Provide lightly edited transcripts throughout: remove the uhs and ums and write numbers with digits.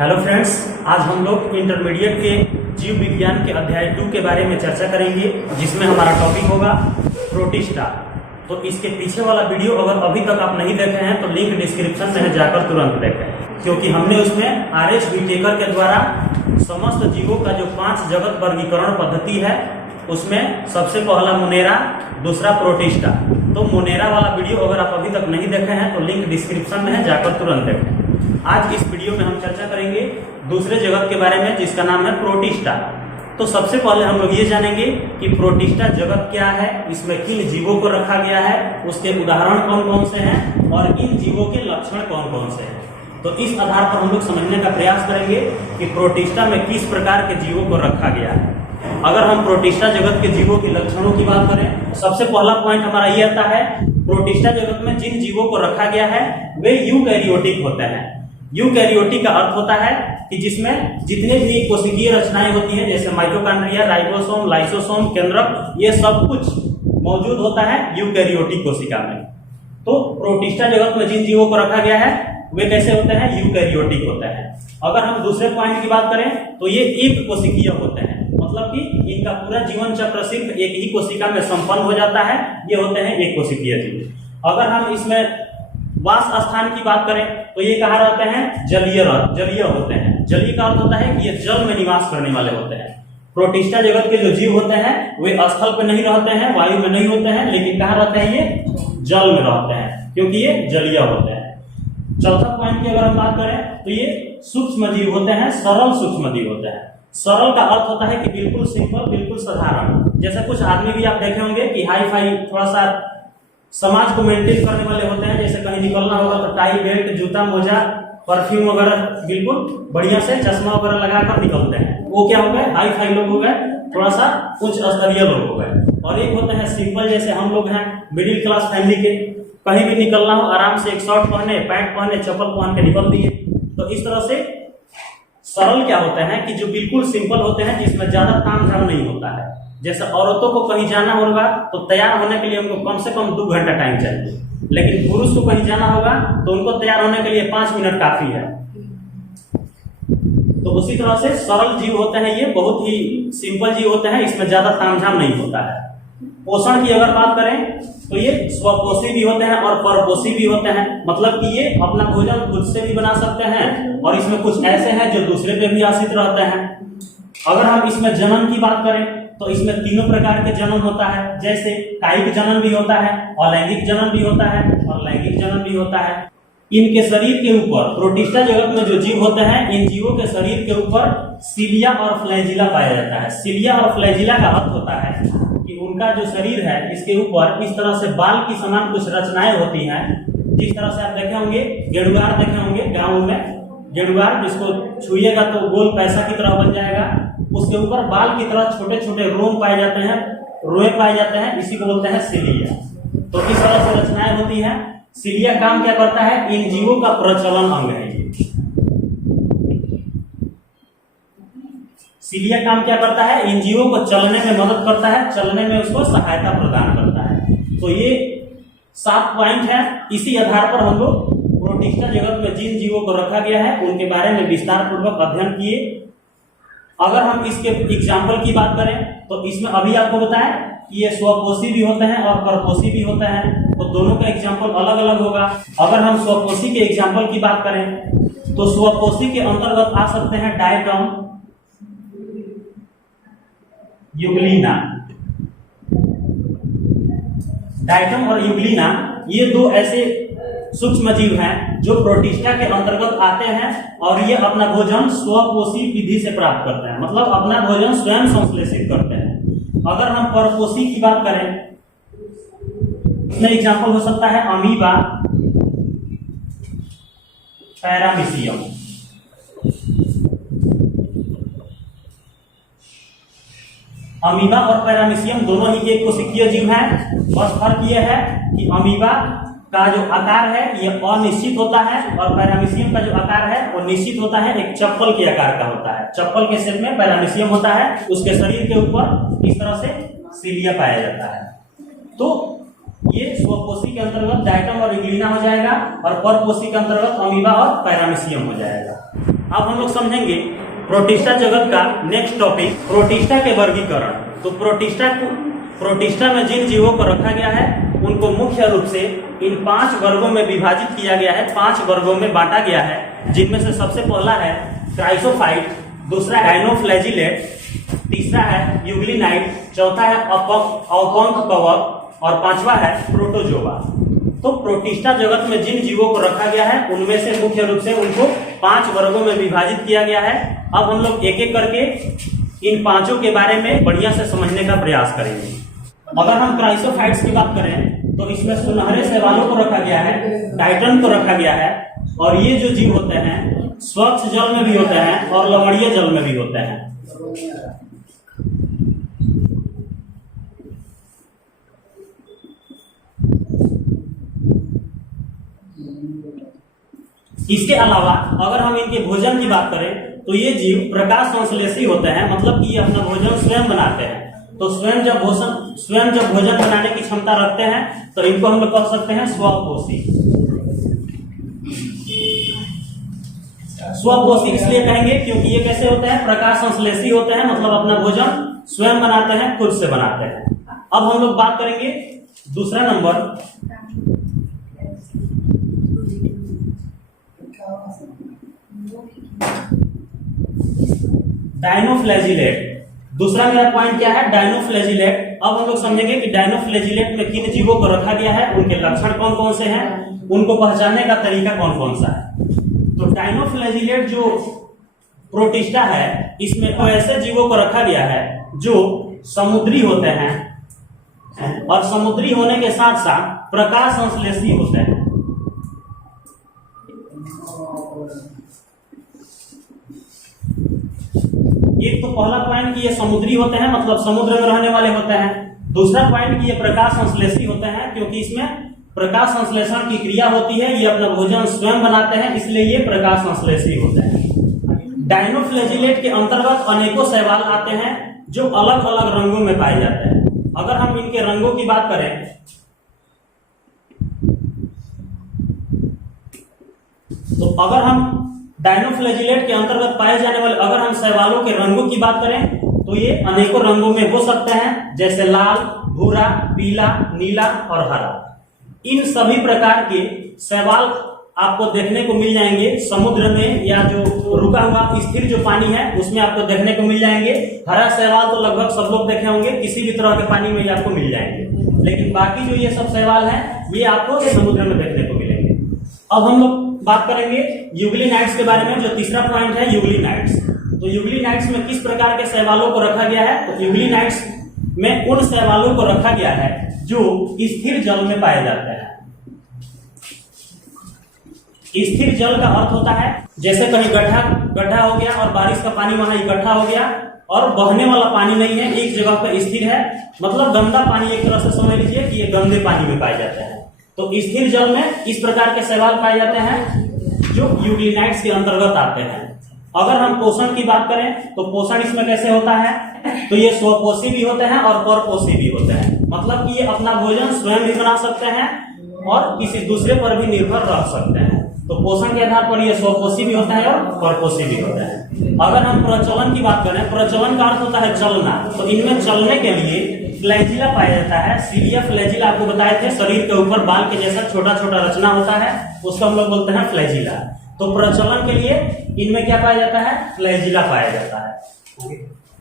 Hello friends, आज हम लोग इंटरमीडिएट के जीव विज्ञान के अध्याय 2 के बारे में चर्चा करेंगे, जिसमें हमारा टॉपिक होगा प्रोटिस्टा। तो इसके पीछे वाला वीडियो अगर अभी तक आप नहीं देखे हैं तो लिंक डिस्क्रिप्शन में है, जाकर तुरंत देखें, क्योंकि हमने उसमें आर.एच. व्हिटेकर के द्वारा समस्त जीवों का जो 5 जगत वर्गीकरण पद्धति है उसमें सबसे पहला मोनेरा, दूसरा प्रोटिस्टा। तो मोनेरा वाला वीडियो अगर आप अभी तक नहीं देखे हैं तो लिंक डिस्क्रिप्शन में है, जाकर तुरंत देखें। आज इस वीडियो में हम चर्चा करेंगे दूसरे जगत के बारे में, जिसका नाम है प्रोटिस्टा। तो सबसे पहले हम लोग ये जानेंगे कि प्रोटिस्टा जगत क्या है, इसमें किन जीवों को रखा गया है, उसके उदाहरण कौन कौन से हैं और इन जीवों के लक्षण कौन कौन से हैं। तो इस आधार पर हम लोग समझने का प्रयास करेंगे कि प्रोटिस्टा में किस प्रकार के जीवों को रखा गया है। अगर हम प्रोटिस्टा जगत के जीवों के लक्षणों की बात करें तो सबसे पहला पॉइंट हमारा ये आता है, प्रोटिस्टा जगत में जिन जीवों को रखा गया है वे यूकैरियोटिक होते हैं। यूकैरियोटिक का अर्थ होता है कि जिसमें जितने भी कोशिकीय रचनाएं होती हैं, जैसे माइटोकॉन्ड्रिया, राइबोसोम, लाइसोसोम, केंद्रक, ये सब कुछ मौजूद होता है यूकैरियोटिक कोशिका में। तो प्रोटिस्टा जगत में जिन जीवों को रखा गया है वे कैसे होते हैं? यूकैरियोटिक होते हैं। अगर हम दूसरे पॉइंट की बात करें तो ये एक कोशिकीय होते हैं, मतलब कि इनका पूरा जीवन चक्र सिर्फ एक ही कोशिका में संपन्न हो जाता है। ये होते हैं एक कोशिकीय जीव। अगर हम इसमें वास स्थान की बात करें तो ये कहाँ रहते हैं? जलीय होते हैं। जलीय का अर्थ होता है कि ये जल में निवास करने वाले होते हैं। प्रोटिस्टा जगत के जो जीव होते हैं वे स्थल पे नहीं रहते हैं, वायु में नहीं होते हैं, लेकिन कहाँ रहते हैं? ये जल में रहते हैं, क्योंकि ये जलीय होते हैं। चौथा पॉइंट की अगर हम बात करें तो ये सूक्ष्म जीव होते हैं, सरल सूक्ष्म जीव होते हैं। सरल का अर्थ होता है कि बिल्कुल सिंपल, बिल्कुल साधारण। जैसे कुछ आदमी भी आप देखे होंगे कि हाई फाई, थोड़ा सा समाज को मेंटेन करने वाले होते हैं। जैसे कहीं निकलना होगा तो टाई, बेल्ट, जूता, मोजा, परफ्यूम वगैरह बिल्कुल बढ़िया से, चश्मा वगैरह लगाकर निकलते हैं। वो क्या हो गए? हाई फाई लोग हो गए, थोड़ा सा उच्च स्तरीय लोग हो गए। और एक होते हैं सिंपल, जैसे हम लोग हैं मिडिल क्लास फैमिली के, कहीं भी निकलना हो आराम से एक शर्ट पहने, पैंट पहने, चप्पल पहन के निकल दिए। तो इस तरह से सरल क्या होते हैं कि जो बिल्कुल सिंपल होते हैं, जिसमें ज्यादा तामझाम नहीं होता है। जैसे औरतों को कहीं जाना होगा तो तैयार होने के लिए उनको कम से कम 2 घंटा टाइम चाहिए, लेकिन पुरुष को कहीं जाना होगा तो उनको तैयार होने के लिए 5 मिनट काफी है। तो उसी तरह से सरल जीव होते हैं, ये बहुत ही सिंपल जीव होते हैं, इसमें ज्यादा तामझाम नहीं होता है। पोषण की अगर बात करें तो ये स्वपोषी भी होते हैं और परपोषी भी होते हैं, मतलब कि ये अपना भोजन खुद से भी बना सकते हैं और इसमें कुछ ऐसे हैं जो दूसरे पे भी आश्रित रहते हैं। अगर हम इसमें जनन की बात करें तो इसमें 3 प्रकार के जनन होता है, जैसे कायिक जनन भी होता है, अलैंगिक जनन भी होता है और लैंगिक जनन भी होता है। इनके शरीर के ऊपर, प्रोटिस्टा जगत में जो जीव होते हैं, इन जीवों के शरीर के ऊपर सिलिया और फ्लैजिला पाया जाता है। सिलिया और फ्लैजिला का अर्थ होता है कि उनका जो शरीर है इसके ऊपर इस तरह से बाल की समान कुछ रचनाएं होती हैं। जिस तरह से आप देखे होंगे, गेड़ुआर देखे होंगे गाँव में, गेड़ुआर जिसको छुइएगा तो गोल पैसा की तरह बन जाएगा, उसके ऊपर बाल की तरह छोटे छोटे रोम पाए जाते हैं, रोए पाए जाते हैं, इसी को बोलते हैं सिलिया। तो इस तरह से रचनाएं होती हैं। सिलिया काम क्या करता है? इन जीवों का प्रचलन अंग है। सिलिया काम क्या करता है? इन जीवों को चलने में मदद करता है, चलने में उसको सहायता प्रदान करता है। तो ये 7 पॉइंट है। इसी आधार पर हम लोग प्रोटिस्टा जगत में जिन जीवों को रखा गया है उनके बारे में विस्तार पूर्वक अध्ययन किए। अगर हम इसके एग्जाम्पल की बात करें तो इसमें अभी आपको बताया कि ये स्वपोषी भी होते हैं और परपोषी भी होते हैं, तो दोनों का एग्जाम्पल अलग अलग होगा। अगर हम स्वपोषी के एग्जाम्पल की बात करें तो स्वपोषी के अंतर्गत आ सकते हैं डायटम, यूग्लिना। डायटम और यूग्लिना ये 2 ऐसे सूक्ष्म जीव हैं जो प्रोटिस्टा के अंतर्गत आते हैं और ये अपना भोजन स्वपोषी विधि से प्राप्त करते हैं, मतलब अपना भोजन स्वयं संश्लेषित करते हैं। अगर हम परपोषी की बात करें, इसमें एग्जाम्पल हो सकता है अमीबा, पैरामीशियम। अमीबा और पैरामीशियम दोनों ही एक कोशिकीय जीव हैं। बस फर्क यह है कि अमीबा का जो आकार है ये अनिश्चित होता है और पैरामीशियम का जो आकार है वो निश्चित होता है, एक चप्पल के आकार का होता है। चप्पल के शेप में पैरामीशियम होता है, उसके शरीर के ऊपर इस तरह से सिलिया पाया जाता है। तो ये स्वपोषी के अंतर्गत डायटम और यूग्लिना हो जाएगा और परपोषी के अंतर्गत अमीबा और पैरामीशियम हो जाएगा। अब हम लोग समझेंगे प्रोटिस्टा जगत का नेक्स्ट टॉपिक, प्रोटिस्टा के वर्गीकरण। तो प्रोटिस्टा में जिन जीवों को रखा गया है उनको मुख्य रूप से इन 5 वर्गों में विभाजित किया गया है, 5 वर्गों में बांटा गया है, जिनमें से सबसे पहला है क्राइसोफाइट, दूसरा डायनोफ्लैजिलेट, तीसरा है यूग्लिनाइट, चौथा है औपंख कवक और पांचवा है प्रोटोजोआ। तो प्रोटिस्टा जगत में जिन जीवों को रखा गया है उनमें से मुख्य रूप से उनको 5 वर्गों में विभाजित किया गया है। अब हम लोग एक एक करके इन 5 के बारे में बढ़िया से समझने का प्रयास करेंगे। अगर हम क्राइसोफाइट्स की बात करें तो इसमें सुनहरे शैवालों को रखा गया है, टाइटन को रखा गया है, और ये जो जीव होते हैं स्वच्छ जल में भी होते हैं और लवणीय जल में भी होते हैं। इसके अलावा अगर हम इनके भोजन की बात करें तो ये जीव प्रकाश संश्लेषी होते हैं, मतलब कि ये अपना भोजन स्वयं बनाते हैं। तो स्वयं जब भोजन बनाने की क्षमता रखते हैं तो इनको हम लोग कह सकते हैं स्वपोषी। स्वपोषी इसलिए कहेंगे क्योंकि ये कैसे होते हैं, प्रकाश संश्लेषी होते हैं, मतलब अपना भोजन स्वयं बनाते हैं, खुद से बनाते हैं। अब हम लोग बात करेंगे दूसरा नंबर, डायनोफ्लैजिलेट। दूसरा मेरा पॉइंट क्या है, डायनोफ्लैजिलेट। अब हम लोग समझेंगे कि डायनोफ्लैजिलेट में किन जीवों को रखा गया है, उनके लक्षण कौन कौन से हैं, उनको पहचानने का तरीका कौन कौन सा है। तो डायनोफ्लैजिलेट जो प्रोटिस्टा है, इसमें तो ऐसे जीवों को रखा गया है जो समुद्री होते हैं और समुद्री होने के साथ साथ प्रकाश संश्लेषी होते हैं। एक तो पहला पॉइंट कि ये समुद्री होते हैं, मतलब समुद्र में रहने वाले होते हैं। दूसरा पॉइंट कि ये प्रकाश संश्लेषी होते हैं, क्योंकि इसमें प्रकाश संश्लेषण की क्रिया होती है, ये अपना भोजन स्वयं बनाते हैं, इसलिए ये प्रकाश संश्लेषी होते हैं। डायनोफ्लैजिलेट के अंतर्गत अनेकों शैवाल आते हैं जो अलग अलग रंगों में पाए जाते हैं। अगर हम इनके रंगों की बात करें तो अगर हम डायनोफ्लैजिलेट के अंतर्गत पाए जाने वाले अगर हम शैवालों के रंगों की बात करें तो ये अनेकों रंगों में हो सकते हैं, जैसे लाल, भूरा, पीला, नीला और हरा। इन सभी प्रकार के शैवाल आपको देखने को मिल जाएंगे समुद्र में, या जो रुका हुआ स्थिर जो पानी है उसमें आपको देखने को मिल जाएंगे। हरा शैवाल तो लगभग सब लोग देखे होंगे, किसी भी तरह के पानी में ये आपको मिल जाएंगे, लेकिन बाकी जो ये सब शैवाल हैं ये आपको समुद्र में देखने को मिलेंगे। अब हम लोग बात करेंगे यूग्लिनाइट्स के बारे में, जो तीसरा पॉइंट है यूग्लिनाइट्स। तो यूग्लिनाइट्स में किस प्रकार के शैवालों को रखा गया है, तो यूग्लिनाइट्स में उन शैवालों को रखा गया है जो स्थिर जल में पाए जाते हैं। स्थिर जल का अर्थ होता है जैसे कहीं गड्ढा हो गया और बारिश का पानी वहां इकट्ठा हो गया और बहने वाला पानी नहीं है, एक जगह पर स्थिर है, मतलब गंदा पानी, एक तरह से समझ लीजिए कि ये गंदे पानी में पाए जाते हैं। तो स्थिर जल में इस प्रकार के शैवाल पाए जाते हैं जो यूग्लिनाइट्स के अंतर्गत आते हैं। अगर हम पोषण की बात करें तो पोषण इसमें कैसे होता है, तो ये स्वपोषी भी होते हैं और परपोषी भी होते हैं, मतलब कि ये अपना भोजन स्वयं भी बना सकते हैं और किसी दूसरे पर भी निर्भर रह सकते हैं। तो पोषण के आधार पर ये स्वपोषी भी होता है और परपोषी भी होता है। अगर हम प्रचलन की बात करें, प्रचलन का अर्थ होता है चलना, तो इनमें चलने के लिए फ्लैजिला पाया जाता है। सीलिया फ्लैजिला आपको बताए थे, शरीर के ऊपर बाल के जैसा छोटा छोटा रचना होता है, उसको हम लोग बोलते हैं फ्लैजिला। तो प्रचलन के लिए इनमें क्या पाया जाता है, फ्लैजिला पाया जाता है।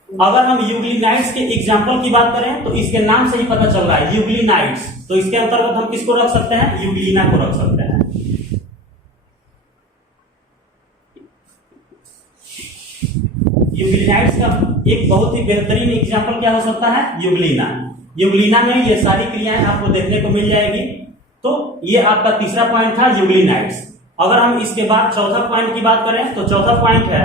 अगर हम यूग्लिनाइट्स के एग्जाम्पल की बात करें तो इसके नाम से ही पता चल रहा है यूग्लिनाइट्स, तो इसके अंतर्गत हम किसको रख सकते हैं, यूग्लिना को रख सकते हैं। यूग्लिनाइट्स का एक बहुत ही बेहतरीन एग्जाम्पल क्या हो सकता है, यूग्लिना। यूग्लिना में ये सारी क्रियाएं आपको देखने को मिल जाएगी। तो ये आपका तीसरा पॉइंट था यूग्लिनाइट्स। अगर हम इसके बाद चौथा पॉइंट की बात करें तो चौथा पॉइंट है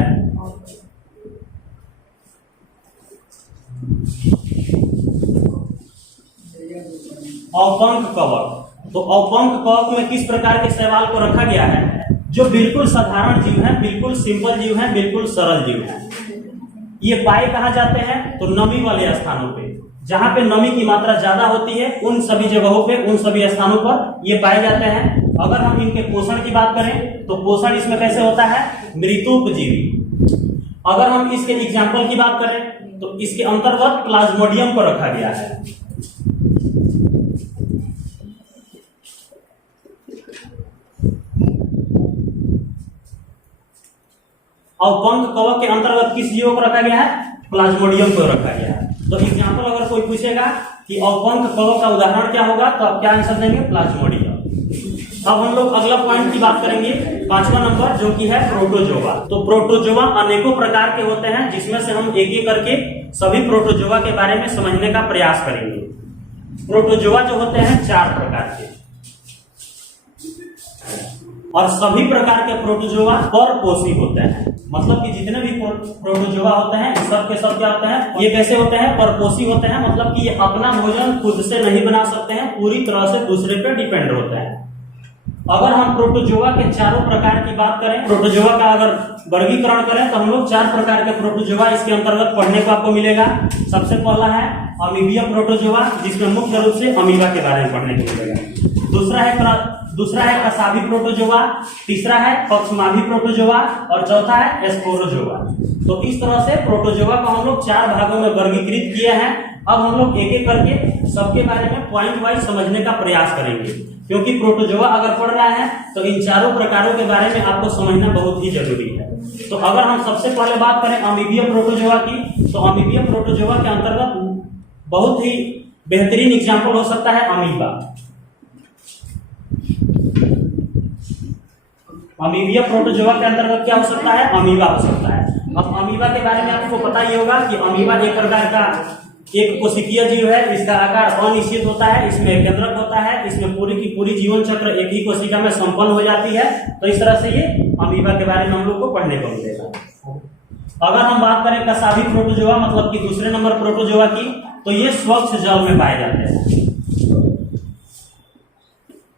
औपंख कवक। तो औपंख कवक में किस प्रकार के शैवाल को रखा गया है, जो बिल्कुल साधारण जीव है, बिल्कुल सिंपल जीव है, बिल्कुल सरल जीव है। ये पाए कहाँ जाते हैं, तो नमी वाले स्थानों पे, जहां पे नमी की मात्रा ज्यादा होती है उन सभी जगहों पे, उन सभी स्थानों पर ये पाए जाते हैं। अगर हम इनके पोषण की बात करें तो पोषण इसमें कैसे होता है, मृतोपजीवी। अगर हम इसके एग्जाम्पल की बात करें तो इसके अंतर्गत प्लाज्मोडियम को रखा गया है। और पंख कवक के अंतर्गत किस जीव को रखा गया है, प्लाज्मोडियम को रखा गया है। तो एग्जाम्पल अगर कोई पूछेगा कि अपंख कवक का उदाहरण क्या होगा, तो आप क्या आंसर देंगे, प्लाज्मोडियम। अब हम लोग अगला पॉइंट की बात करेंगे, 5वां नंबर, जो कि है प्रोटोजोआ। तो प्रोटोजोआ अनेकों प्रकार के होते हैं, जिसमें से हम एक एक करके सभी प्रोटोजोआ के बारे में समझने का प्रयास करेंगे। प्रोटोजोआ जो होते हैं 4 प्रकार के, और सभी प्रकार के प्रोटोजोआ परपोषी होते हैं। मतलब कि जितने भी प्रोटोजोआ होते हैं सब के सब क्या होते हैं, ये कैसे होते हैं, परपोषी होते हैं। मतलब कि ये अपना भोजन खुद से नहीं बना सकते हैं, पूरी तरह से दूसरे पे डिपेंड होते हैं। अगर हम प्रोटोजोआ के चारों प्रकार की बात करें, प्रोटोजोआ का अगर वर्गीकरण करें तो हम लोग 4 प्रकार के प्रोटोजोआ इसके अंतर्गत पढ़ने को आपको मिलेगा। सबसे पहला है अमीबिया प्रोटोजोआ, जिसमें मुख्य रूप से अमीबा के बारे में पढ़ने को मिलेगा। दूसरा है कसाबी प्रोटोजोआ, तीसरा है पक्षमाभी प्रोटोजोआ, और चौथा है स्पोरोजोआ। तो इस तरह से प्रोटोजोआ को हम लोग 4 भागों में वर्गीकृत किए हैं। अब हम लोग एक एक करके सबके बारे में पॉइंट वाइज समझने का प्रयास करेंगे, क्योंकि प्रोटोजोआ अगर पढ़ रहा है तो इन चारों प्रकारों के बारे में आपको समझना बहुत ही जरूरी है। तो अगर हम सबसे पहले बात करें अमीबिया प्रोटोजोआ की, तो अमीबिया प्रोटोजोआ के अंतर्गत बहुत ही बेहतरीन एग्जाम्पल हो सकता है अमीबा। अमीबिया प्रोटोजोआ के अंतर्गत क्या हो सकता है, अमीबा हो सकता है। अब अमीबा के बारे में आपको पता ही होगा कि अमीबा एक प्रकार का एक कोशिकीय जीव है। इसका आकार अनिश्चित होता है, इसमें केंद्रक होता है, इसमें पूरी की पूरी जीवन चक्र एक ही कोशिका में संपन्न हो जाती है। तो इस तरह से ये अमीबा के बारे में हम लोग को पढ़ने को मिलेगा। अगर हम बात करें कसाबी प्रोटोजोआ, मतलब कि दूसरे नंबर प्रोटोजोआ की, तो ये स्वच्छ जल में पाए जाते हैं।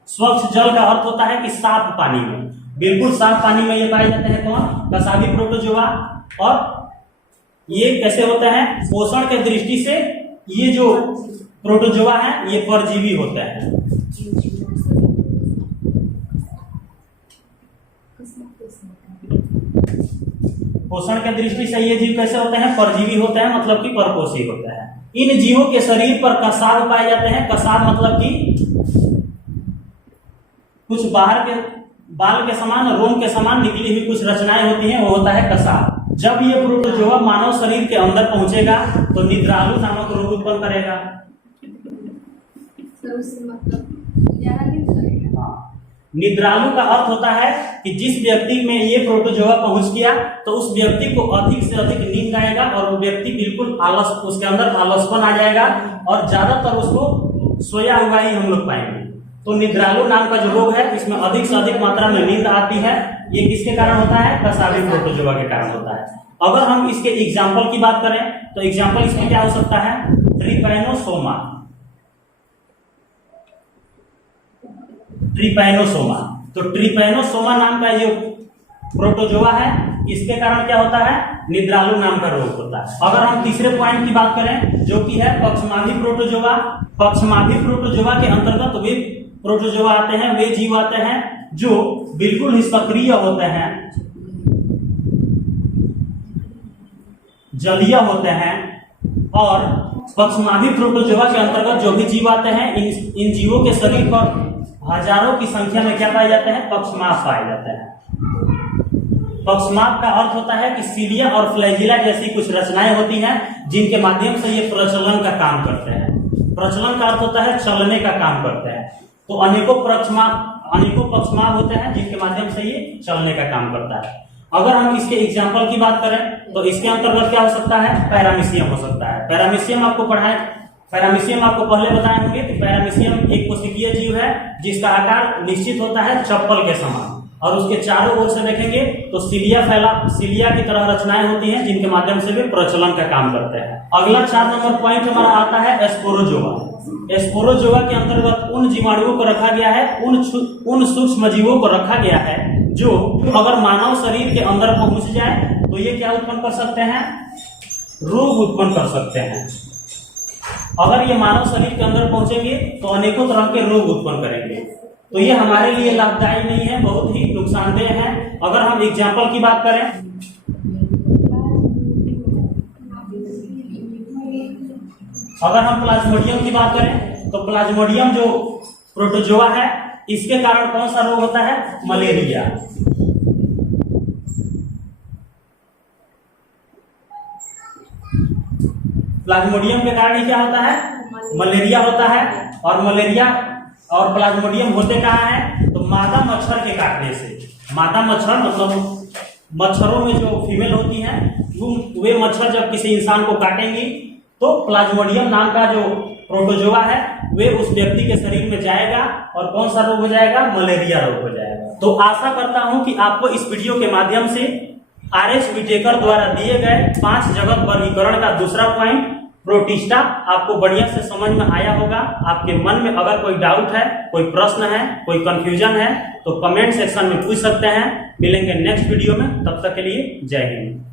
स्वच्छ जल का अर्थ होता है कि साफ पानी में, बिल्कुल साफ पानी में ये पाए जाते हैं। कौन, कसाबी प्रोटोजोआ। और ये कैसे होते हैं, पोषण के दृष्टि से ये जो प्रोटोजोआ है ये परजीवी होते हैं। पोषण के दृष्टि से ये जीव कैसे होते हैं, परजीवी होते हैं, मतलब कि परपोषी होते हैं। इन जीवों के शरीर पर कसाब पाए जाते हैं। कसाब मतलब कि कुछ बाहर के बाल के समान, रोम के समान निकली हुई कुछ रचनाएं होती हैं, वो होता है कसाब। जब ये प्रोटोजोआ मानव शरीर के अंदर पहुंचेगा तो निद्रालु नामक रोग उत्पन्न करेगा। निद्रालु का अर्थ होता है कि जिस व्यक्ति में ये प्रोटोजोआ पहुंच गया तो उस व्यक्ति को अधिक से अधिक नींद आएगा और वो व्यक्ति बिल्कुल आलस, उसके अंदर आलसपन आ जाएगा और ज्यादातर उसको सोया हुआ ही हम लोग पाएंगे। तो निद्रालु नाम का जो रोग है इसमें अधिक से अधिक मात्रा में नींद आती है। ये किसके कारण होता है, कसाबी प्रोटोजोआ के कारण होता है। अगर हम इसके एग्जाम्पल की बात करें तो एग्जाम्पल इसमें क्या हो सकता है, ट्रिपैनोसोमा। ट्रिपैनोसोमा, तो ट्रिपैनोसोमा नाम का जो प्रोटोजोआ है इसके कारण क्या होता है, निद्रालु नाम का रोग होता है। अगर हम तीसरे पॉइंट की बात करें जो कि है पक्षमाभी प्रोटोजोआ। पक्षमाभी प्रोटोजोआ के अंतर्गत वे प्रोटोजोआ आते हैं, वे जीव आते हैं जो बिल्कुल ही सक्रिय होते हैं, जलीय होते हैं। और पक्षमाभी प्रोटोजोआ के अंतर्गत जो भी जीव आते हैं इन जीवों के शरीर पर हजारों की संख्या में क्या पाए जाते हैं, पक्षमाभ पाए जाते हैं। पक्षमाभ का अर्थ होता है कि सीलिया और फ्लैजिला जैसी कुछ रचनाएं होती हैं जिनके माध्यम से ये प्रचलन का काम करते हैं। प्रचलन का अर्थ होता है चलने का काम करते हैं। तो अनेकों पक्षमाभ होते हैं जिनके माध्यम से ये चलने का काम करता है। अगर हम इसके एग्जाम्पल की बात करें तो इसके अंतर्गत क्या हो सकता है, पैरामीशियम हो सकता है। पैरामीशियम आपको पढ़ाए, पैरामीशियम आपको पहले बताए होंगे कि पैरामीशियम एक कोशिकीय जीव है जिसका आकार निश्चित होता है चप्पल के समान, और उसके चारों ओर से देखेंगे तो सीलिया की तरह रचनाएं होती हैं जिनके माध्यम से वे प्रचलन का काम करते हैं। अगला 4 नंबर पॉइंट हमारा आता है स्पोरोजोआ। स्पोरोजोआ के अंतर्गत उन जीवाणुओं को रखा गया है, उन सूक्ष्म जीवों को रखा गया है जो अगर मानव शरीर के अंदर पहुंच जाए तो ये क्या उत्पन्न कर सकते हैं, रोग उत्पन्न कर सकते हैं। अगर ये मानव शरीर के अंदर पहुंचेंगे तो अनेकों तरह के रोग उत्पन्न करेंगे। तो ये हमारे लिए लाभदायी नहीं है, बहुत ही नुकसानदेह है। अगर हम एग्जाम्पल की बात करें, अगर हम प्लाज्मोडियम की बात करें तो प्लाज्मोडियम जो प्रोटोजोआ है, इसके कारण कौन सा रोग होता है? मलेरिया। प्लाज्मोडियम के कारण ही क्या होता है? मलेरिया होता है। और मलेरिया और प्लाज्मोडियम होते कहाँ है? तो मादा मच्छर के काटने से। मादा मच्छर मतलब मच्छरों में जो फीमेल होती हैं, वे मच्छर जब किसी इंसान को काटेंगी तो प्लाज्मोडियम नाम का जो प्रोटोजोआ है वे उस व्यक्ति के शरीर में जाएगा और कौन सा रोग हो जाएगा? मलेरिया रोग हो जाएगा। तो आशा करता हूं कि आपको इस वीडियो के माध्यम से आर.एच. विटेकर द्वारा दिए गए 5 जगत वर्गीकरण का दूसरा पॉइंट प्रोटिस्टा आपको बढ़िया से समझ में आया होगा। आपके मन में अगर कोई डाउट है, कोई प्रश्न है, कोई कंफ्यूजन है तो कमेंट सेक्शन में पूछ सकते हैं। मिलेंगे नेक्स्ट वीडियो में, तब तक के लिए जय हिंद।